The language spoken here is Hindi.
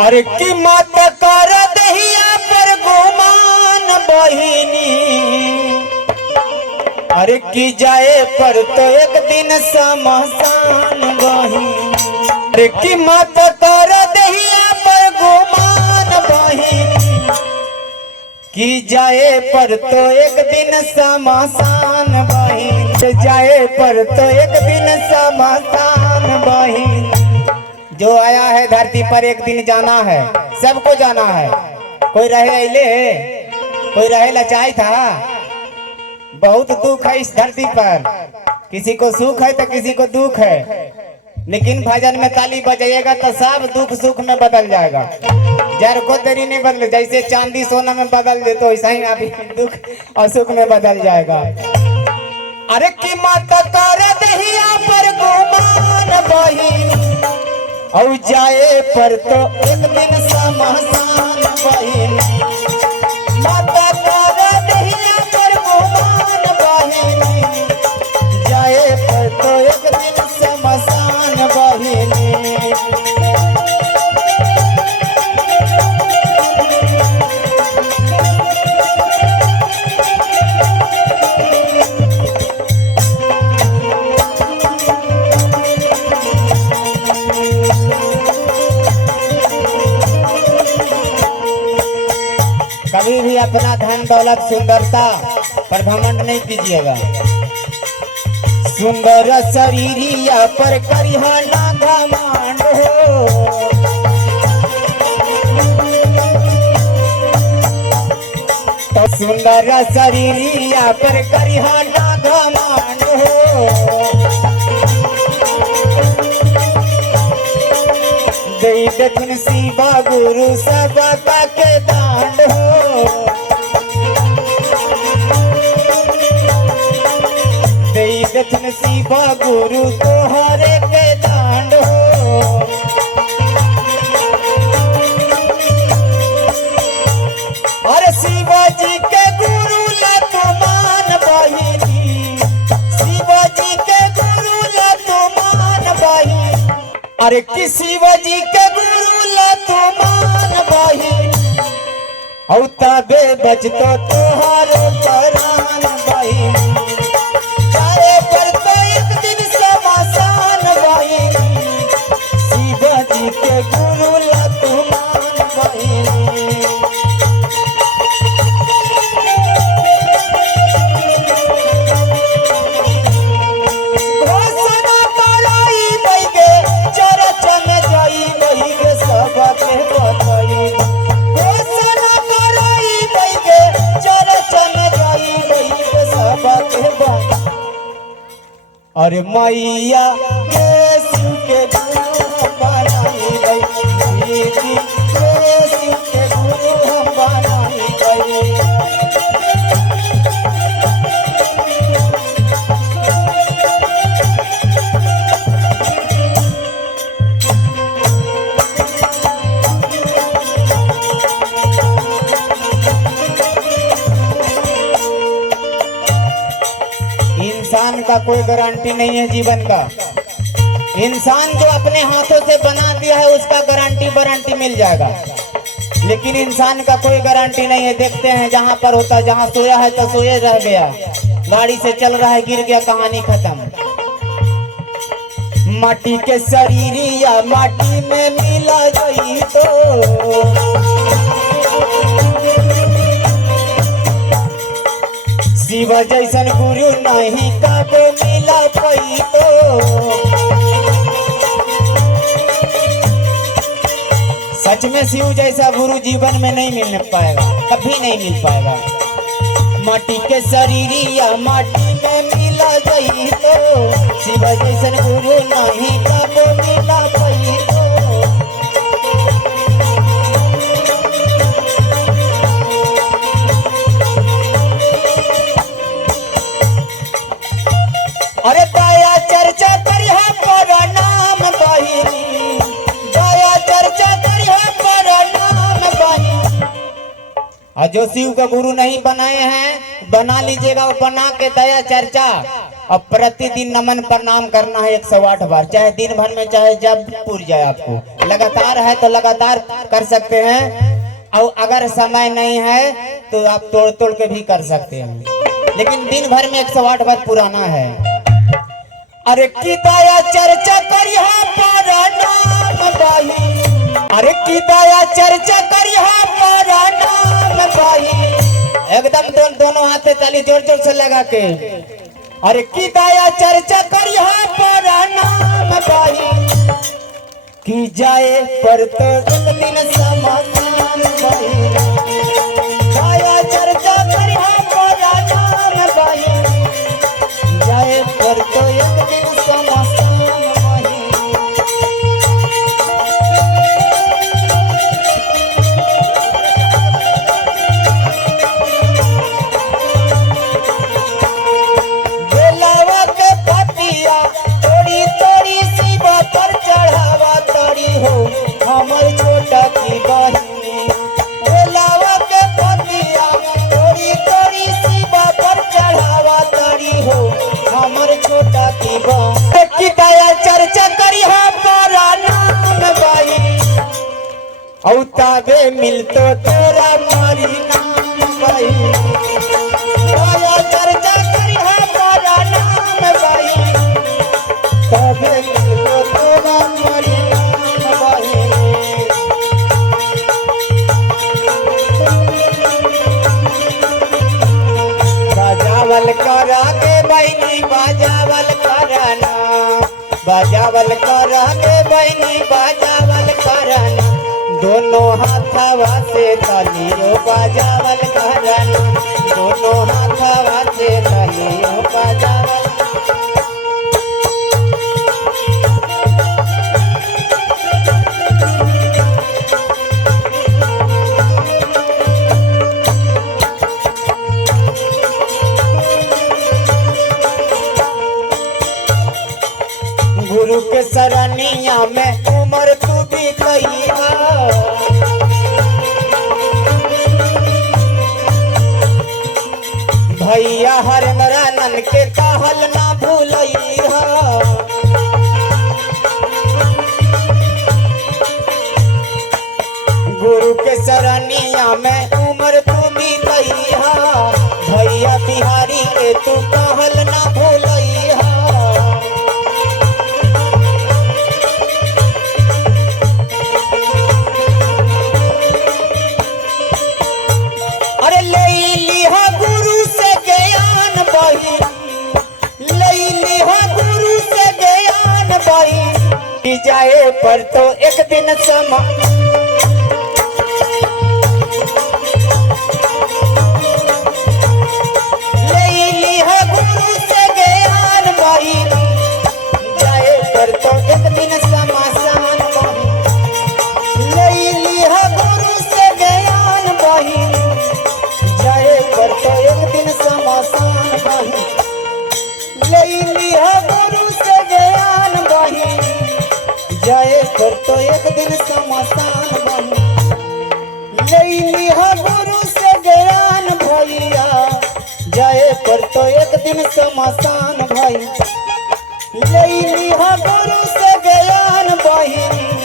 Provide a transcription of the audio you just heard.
अरे की मत कर दहिया पर गुमान बहिनी, अरे की जाए पर तो एक दिन शमशान बहिनी। अरे की मत कर दहिया पर गुमान बहिनी, की जाए पर तो एक दिन शमशान बहिनी, जाए पर तो एक दिन शमशान बहिनी। जो आया है धरती पर एक दिन जाना है, सबको जाना है। कोई रहे अले है, कोई रहे लचाई था। बहुत दुख है इस धरती पर, किसी को सुख है तो किसी को दुख है, लेकिन भजन में ताली बजाइएगा तो सब दुख सुख में बदल जाएगा। जर को देरी नहीं बदले, जैसे चांदी सोना में बदल दे तो ऐसा ही अभी दुख और सुख में बदल जाएगा। अरे की मत कर दहिया पर गुमान बहिनी, और जाए पर तो एक दिन शमशान बहिनी। मत कर दहिया पर गुमान बहिनी, जाए पर तो एक दिन शमशान बहिनी। कभी भी अपना धन दौलत सुंदरता पर घमंड नहीं कीजिएगा। सुंदर शरीरिया पर करिहा ना घमंड हो, तो सुंदर शरीरिया पर करिहा ना घमंड हो। दई दथुन शिवा गुरु सबका के दांड हो, दई दथुन शिवा गुरु तोहरे के दांड हो। अरे शिवाजी के गुरु ला तू मान बहिनी, शिवाजी के गुरु ला तू मान बहिनी। अरे कि शिवाजी के गुरु ला तू मान बहिनी, औ तबे बचतो तोहारो प्राण बहिनी। जाए पर तो एक दिन शमशान बहिनी, शिवाजी के गुरु ला तू मान बहिनी। अरे मैया के शिव के गुरु बनाई गई, दीदी के शिव के गुरु हम बनाई गई। इंसान का कोई गारंटी नहीं है जीवन का। इंसान जो अपने हाथों से बना दिया है उसका गारंटी मिल जाएगा, लेकिन इंसान का कोई गारंटी नहीं है। देखते हैं जहां पर होता है, जहां सोया है तो सोए रह गया, गाड़ी से चल रहा है गिर गया, कहानी खत्म। माटी के शरीरिया माटी में मिला गई तो, शिव जैसन गुरु नहीं कब मिला कोई तो। सच में शिव जैसा गुरु जीवन में नहीं मिल पाएगा, कभी नहीं मिल पाएगा। माटी के शरीरिया माटी में मिला गई तो, शिव जैसन गुरु नहीं कब मिला कोई तो। अरे दया चर्चा करिहा पर नाम बहिनी, दया चर्चा करिहा पर नाम बहिनी। और जो शिव का गुरु नहीं बनाए हैं बना लीजिएगा, वो बना के दया चर्चा अब प्रतिदिन नमन प्रणाम करना है 108 बार, चाहे दिन भर में चाहे जब पूर जाए आपको। लगातार है तो लगातार कर सकते हैं, और अगर समय नहीं है तो आप तोड़ तोड़ के भी कर सकते हैं, लेकिन दिन भर में 108 बार पुराना है। अरे की दया चर्चा करिहा पारा नाम बाही, अरे की दया चर्चा करिहा पारा नाम बाही। एकदम दोनों हाथ से ताली जोर जोर से लगा के। अरे की दया चर्चा करिहा पारा नाम बाही, की जाए पर तो एक दिन समासान बाही। दया चर्चा करिहा पारा नाम बाही, जाए पर तो एक दिन समासान बाही। बेलावा के पतिया तोड़ी तोड़ी शिवा पर चढ़ावा तोड़ी हो हमर छोटा की बहिनी। बेलावा के पतिया तोड़ी तोड़ी शिवा पर चढ़ावा तोड़ी हो हमर छोटा की बहिनी। की दया चर्चा करिहा पारा नाम बाई, औताबे मिलतो तोरा मारी नाम बाई। दया चर्चा करिहा पारा नाम बाई, तबे मिलतो तोरा मारी नाम बाई। बाजावल करा के बहनी बाजावल कराना, बाजावल करा के बहनी बाजावल कराना। दोनों हाथवा से तालियों बाजावल कराना, दोनों हाथवा से तालियों बाजावल। गुरु के सरनिया में उम्र तू भी कहिया, भैया हरमरानन के कहल ना भूलइहा। गुरु के सरनिया में उम्र तू भी कहिया, भैया बिहारी के तू कहल ना भूलइहा। जाए पर तो एक दिन समा, ले लिहा गुरु से ज्ञान बाई। जाए पर तो एक दिन समासान बाई, ले लिहा गुरु से ज्ञान बाई। जाए पर तो एक दिन समासान बाई, ले लिहा गुरु से ज्ञान बाई। जाए पर तो एक दिन समासान बनी, ले लिहा गुरु से ज्ञान भैया। जाए पर तो एक दिन समासान भाई, ले लिहा गुरु से ज्ञान बहिनी।